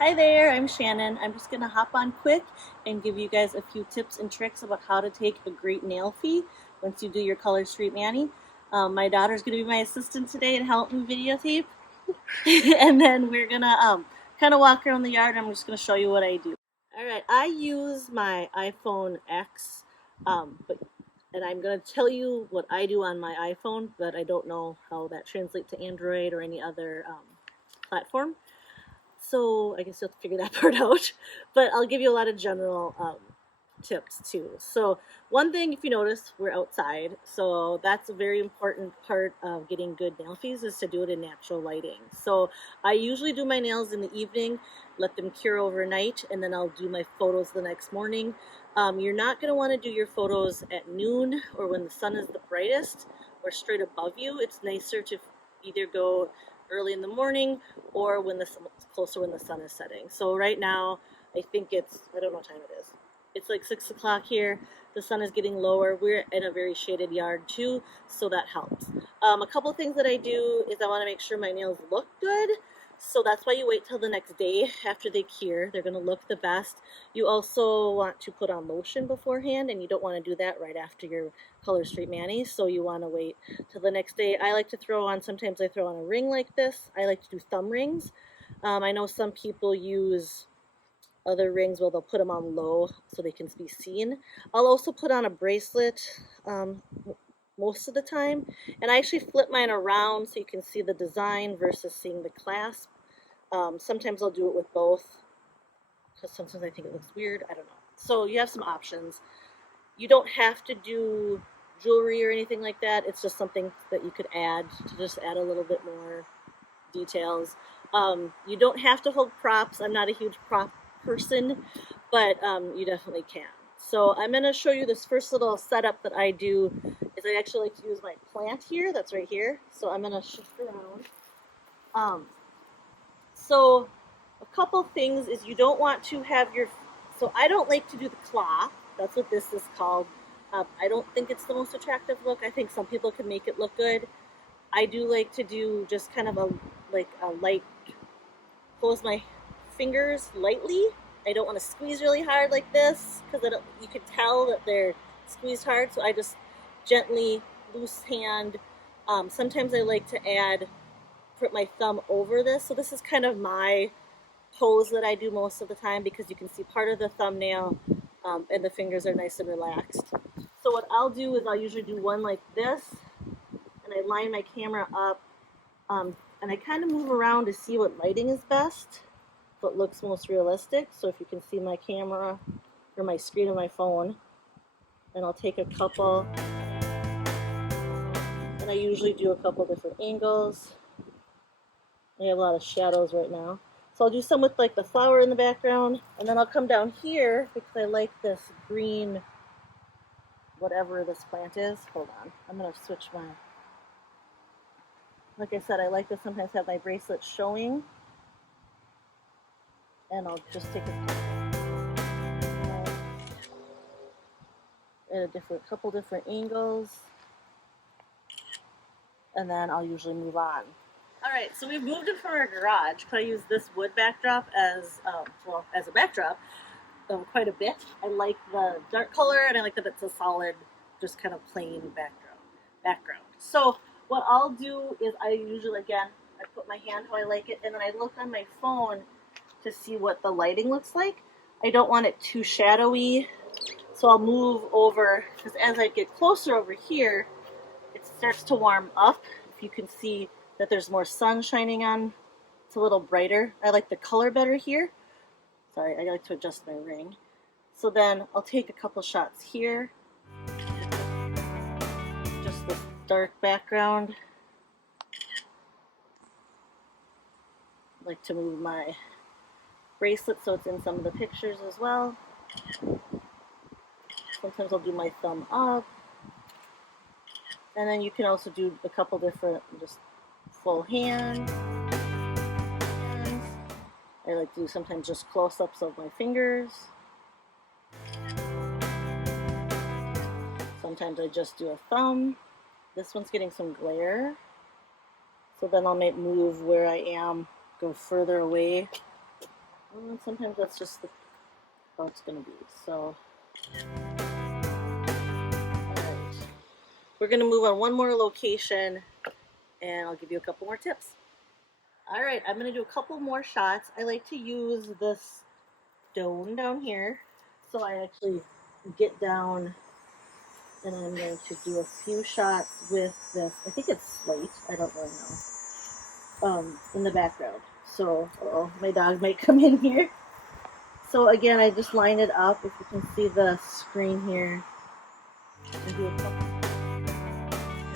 Hi there, I'm Shannon. I'm just going to hop on quick and give you guys a few tips and tricks about how to take a great nail fee once you do your Color Street Mani. My daughter's going to be my assistant today and help me videotape. And then we're going to kind of walk around the yard and I'm just going to show you what I do. All right, I use my iPhone X, and I'm going to tell you what I do on my iPhone, but I don't know how that translates to Android or any other platform. So I guess you'll have to figure that part out. But I'll give you a lot of general tips too. So one thing, if you notice, we're outside. So that's a very important part of getting good nail fees is to do it in natural lighting. So I usually do my nails in the evening, let them cure overnight, and then I'll do my photos the next morning. You're not going to want to do your photos at noon or when the sun is the brightest or straight above you. It's nicer to either go early in the morning or when the closer when the sun is setting. So right now, I think I don't know what time it is. It's like 6 o'clock here. The sun is getting lower. We're in a very shaded yard too, so that helps. A couple things that I do is I want to make sure my nails look good. So that's why you wait till the next day after they cure. They're going to look the best. You also want to put on lotion beforehand, and you don't want to do that right after your Color Street Mani. So you want to wait till the next day. I like to throw on, sometimes I throw on a ring like this. I like to do thumb rings. I know some people use other rings, well, they'll put them on low so they can be seen. I'll also put on a bracelet most of the time, and I actually flip mine around so you can see the design versus seeing the clasp. Sometimes I'll do it with both because sometimes I think it looks weird. I don't know. So you have some options. You don't have to do jewelry or anything like that. It's just something that you could add to just add a little bit more details. You don't have to hold props. I'm not a huge prop person, but you definitely can. So I'm going to show you this first little setup that I do. Is I actually like to use my plant here. That's right here. So I'm going to shift around. So a couple things is you don't want to have so I don't like to do the claw. That's what this is called. I don't think it's the most attractive look. I think some people can make it look good. I do like to do just kind of a light, close my fingers lightly. I don't want to squeeze really hard like this because you can tell that they're squeezed hard. So I just gently, loose hand. Sometimes I like to put my thumb over this. So this is kind of my pose that I do most of the time because you can see part of the thumbnail and the fingers are nice and relaxed. So what I'll do is I'll usually do one like this, and I line my camera up, and I kind of move around to see what lighting is best, what looks most realistic. So if you can see my camera or my screen of my phone, and I'll take a couple, and I usually do a couple different angles. I have a lot of shadows right now. So I'll do some with like the flower in the background, and then I'll come down here because I like this green, whatever this plant is. Hold on, I'm going to switch like I said, I like to sometimes have my bracelet showing, and I'll just take at a couple different angles, and then I'll usually move on. All right, so we've moved it from our garage. I use this wood backdrop as a backdrop quite a bit. I like the dark color, and I like that it's a solid, just kind of plain background. So what I'll do is I usually, again, I put my hand how I like it, and then I look on my phone to see what the lighting looks like. I don't want it too shadowy, so I'll move over, because as I get closer over here, it starts to warm up. If you can see that there's more sun shining on, it's a little brighter. I like the color better here. Sorry, I like to adjust my ring. So then I'll take a couple shots here. Just this dark background. I like to move my bracelet so it's in some of the pictures as well. Sometimes I'll do my thumb up. And then you can also do a couple different, just full hand. I like to do sometimes just close-ups of my fingers. Sometimes I just do a thumb. This one's getting some glare. So then I'll move where I am, go further away Sometimes that's just how it's going to be. So, alright. We're going to move on one more location, and I'll give you a couple more tips. Alright, I'm going to do a couple more shots. I like to use this stone down here. So I actually get down and I'm going to do a few shots with this. I think it's slate. I don't really know. In the background. So, my dog might come in here. So again, I just line it up. If you can see the screen here, I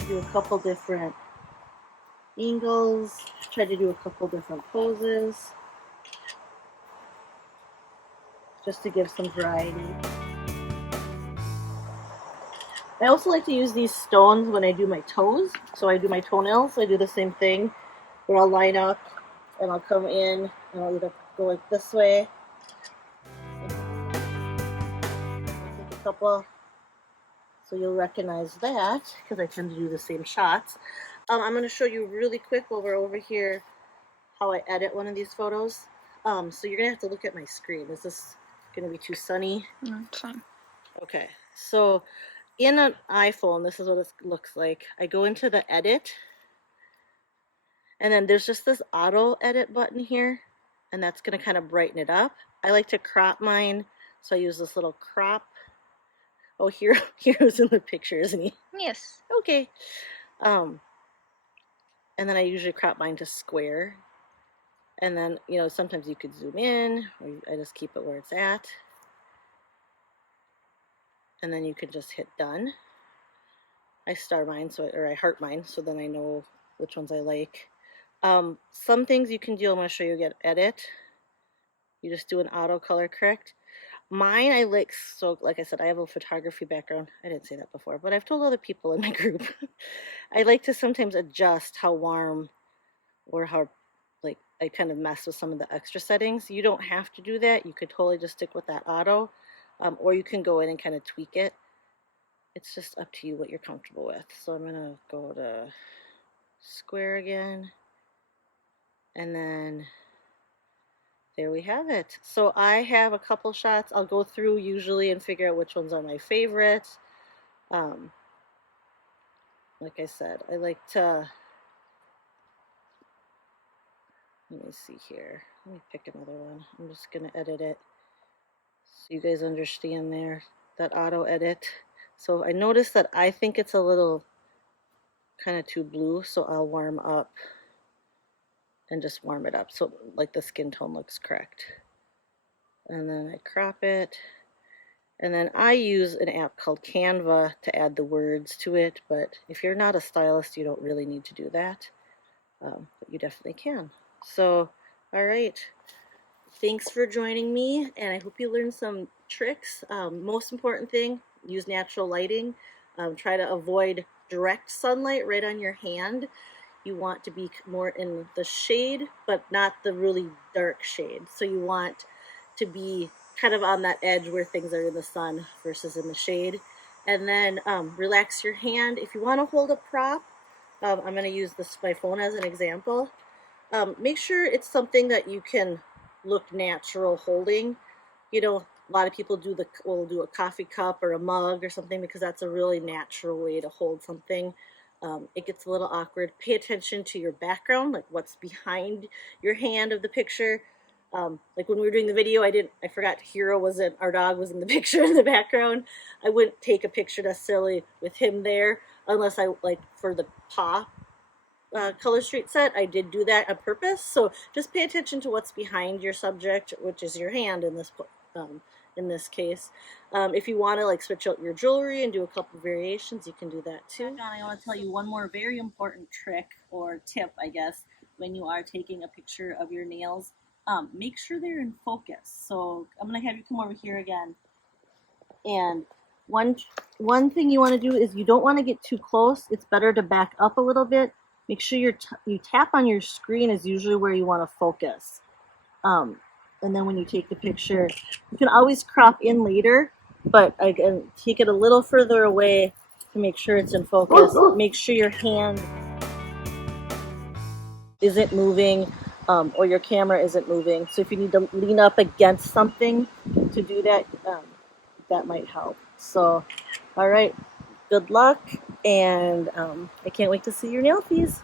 do a couple different angles. Try to do a couple different poses, just to give some variety. I also like to use these stones when I do my toes. So I do my toenails. I do the same thing, where I'll line up and I'll come in and I'll either go like this way. Take a couple, so you'll recognize that because I tend to do the same shots. I'm going to show you really quick while we're over here how I edit one of these photos. So you're going to have to look at my screen. Is this going to be too sunny? No, it's fine. Okay, so in an iPhone, this is what it looks like. I go into the edit, and then there's just this auto edit button here, and that's going to kind of brighten it up. I like to crop mine, so I use this little crop. Oh, Hero's in the picture, isn't he? Yes. Okay. And then I usually crop mine to square. And then, you know, sometimes you could zoom in, or I just keep it where it's at. And then you can just hit done. I star mine, or I heart mine, so then I know which ones I like. Some things you can do, I'm going to show you again, edit. You just do an auto color correct. Mine, I like, so like I said, I have a photography background. I didn't say that before, but I've told other people in my group. I like to sometimes adjust how warm or how, like, I kind of mess with some of the extra settings. You don't have to do that. You could totally just stick with that auto, or you can go in and kind of tweak it. It's just up to you what you're comfortable with. So I'm going to go to square again, and then there we have it. So I have a couple shots. I'll go through usually and figure out which ones are my favorite. Like I said, I like to, let me see here. Let me pick another one. I'm just going to edit it so you guys understand there, that auto edit. So I notice that I think it's a little kind of too blue, so I'll warm up and just warm it up so like the skin tone looks correct. And then I crop it, and then I use an app called Canva to add the words to it, but if you're not a stylist, you don't really need to do that, but you definitely can. So, all right, thanks for joining me, and I hope you learned some tricks. Most important thing, use natural lighting. Try to avoid direct sunlight right on your hand. You want to be more in the shade, but not the really dark shade. So you want to be kind of on that edge where things are in the sun versus in the shade. And then relax your hand. If you want to hold a prop, I'm going to use my phone as an example. Make sure it's something that you can look natural holding. You know, a lot of people will do a coffee cup or a mug or something because that's a really natural way to hold something. It gets a little awkward. Pay attention to your background, like what's behind your hand of the picture. Like when we were doing the video, I forgot our dog was in the picture in the background. I wouldn't take a picture necessarily with him there unless for the paw Color Street set, I did do that on purpose. So just pay attention to what's behind your subject, which is your hand in this case. If you want to switch out your jewelry and do a couple variations, you can do that too. I want to tell you one more very important trick or tip, I guess, when you are taking a picture of your nails. Make sure they're in focus. So I'm going to have you come over here again. And one thing you want to do is you don't want to get too close. It's better to back up a little bit. Make sure you tap on your screen is usually where you want to focus. And then when you take the picture, you can always crop in later, but again, take it a little further away to make sure it's in focus. Make sure your hand isn't moving. or your camera isn't moving. So if you need to lean up against something to do that, that might help. So, all right, good luck, and I can't wait to see your Nailfies.